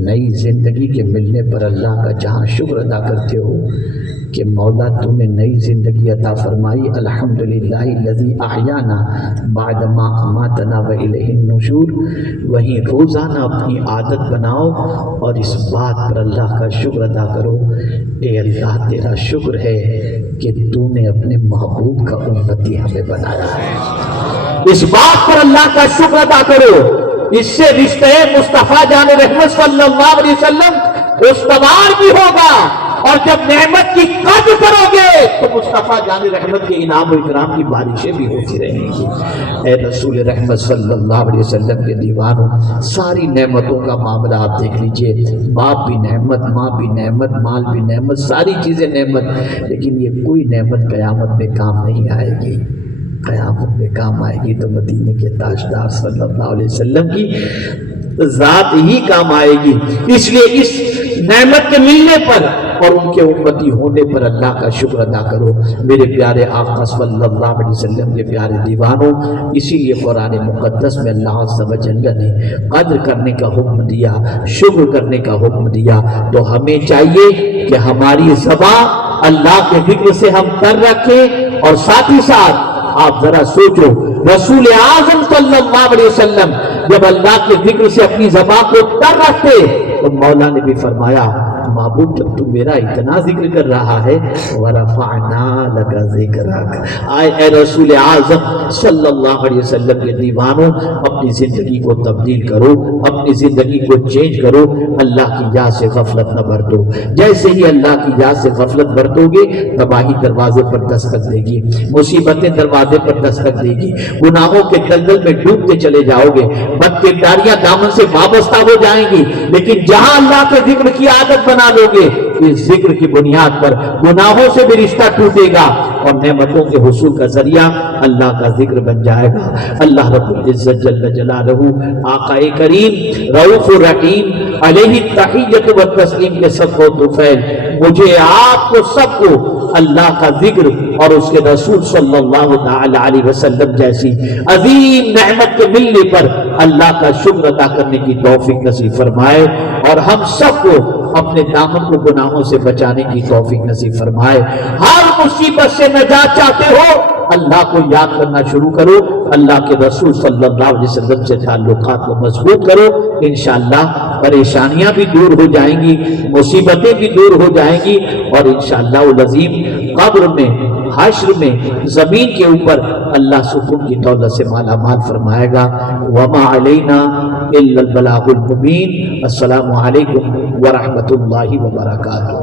نئی زندگی کے ملنے پر اللہ کا جہاں شکر ادا کرتے ہو کہ مولا تو نے نئی زندگی عطا فرمائی، الحمدللہ الذی احیانا بعد ما اماتنا والیہ النشور، وہیں روزانہ اپنی عادت بناؤ اور اس بات پر اللہ کا شکر ادا کرو. اے اللہ تیرا شکر ہے کہ تو نے اپنے محبوب کا امتی ہمیں بنایا ہے. اس بات پر اللہ کا شکر ادا کرو. اس سے رشتہ مصطفیٰ جان رحمت صلی اللہ علیہ وسلم استوار بھی ہوگا، اور جب نعمت کی قدر کرو گے تو مصطفیٰ جان رحمت کے انعام و اکرام کی بارشیں بھی ہوتی رہیں گی. اے رسول رحمت صلی اللہ علیہ وسلم کے دیوانوں، ساری نعمتوں کا معاملہ آپ دیکھ لیجئے. باپ بھی نعمت، ماں بھی نعمت، مال بھی نعمت، ساری چیزیں نعمت، لیکن یہ کوئی نعمت قیامت میں کام نہیں آئے گی. قیامت میں کام آئے گی تو مدینے کے تاجدار صلی اللہ علیہ وسلم کی ذات ہی کام آئے گی. اس لیے اس نعمت کے ملنے پر اور ان کے امتی ہونے پر اللہ کا شکر ادا کرو. میرے پیارے آقا صلی اللہ علیہ وسلم کے پیارے دیوانوں، اسی لیے قرآن مقدس میں اللہ عز و جل نے قدر کرنے کا حکم دیا، شکر کرنے کا حکم دیا. تو ہمیں چاہیے کہ ہماری زبان اللہ کے ذکر سے ہم تر رکھیں، اور ساتھ ہی ساتھ آپ ذرا سوچو رسول اعظم صلی اللہ علیہ وسلم جب اللہ کے ذکر سے اپنی زبان کو تر رکھتے تو مولا نے بھی فرمایا معبود جب تو میرا اتنا ذکر کر رہا ہے وَرَفَعْنَا لَكَ ذِكْرَكَ، آئے اے رسول اعظم صلی اللہ علیہ وسلم کے دیوانوں، اپنی زندگی کو تبدیل کرو، اپنی زندگی کو چینج کرو، اللہ کی یاد سے غفلت نہ برتو۔ جیسے ہی اللہ کی یاد سے غفلت برتو گے تباہی دروازے پر دستک دے گی، مصیبتیں دروازے پر دستک دے گی، گناہوں کے دلدل میں ڈوبتے چلے جاؤ گے، بدکرداریاں دامن سے وابستہ ہو جائیں گی۔ لیکن جہاں اللہ کے ذکر کی عادت بنا لو گے، اس ذکر کی بنیاد پر گناہوں سے بھی رشتہ ٹوٹے گا اور نعمتوں کے حصول کا ذریعہ اللہ کا ذکر بن جائے گا۔ اللہ رب العزت جل جلالہ آقا کریم رؤوف الرحیم علیہ التحیۃ والتسلیم کے سب کو طفیل، مجھے آپ کو سب کو اللہ کا ذکر اور اس کے رسول صلی اللہ تعالی علیہ وسلم جیسی عظیم نعمت کے ملنے پر اللہ کا شکر ادا کرنے کی توفیق نصیب فرمائے، اور ہم سب کو اپنے دامن کو گناہوں سے بچانے کی توفیق نصیب فرمائے۔ ہر مصیبت سے نجات چاہتے ہو اللہ کو یاد کرنا شروع کرو، اللہ کے رسول صلی اللہ علیہ وسلم سے تعلقات کو مضبوط کرو، انشاءاللہ پریشانیاں بھی دور ہو جائیں گی، مصیبتیں بھی دور ہو جائیں گی، اور انشاءاللہ العظیم قبر میں، حشر میں، زمین کے اوپر اللہ سکون کی دولت سے مالا مال فرمائے گا۔ وما علینا الا البلاغ المبین۔ السلام علیکم ورحمۃ اللہ وبرکاتہ۔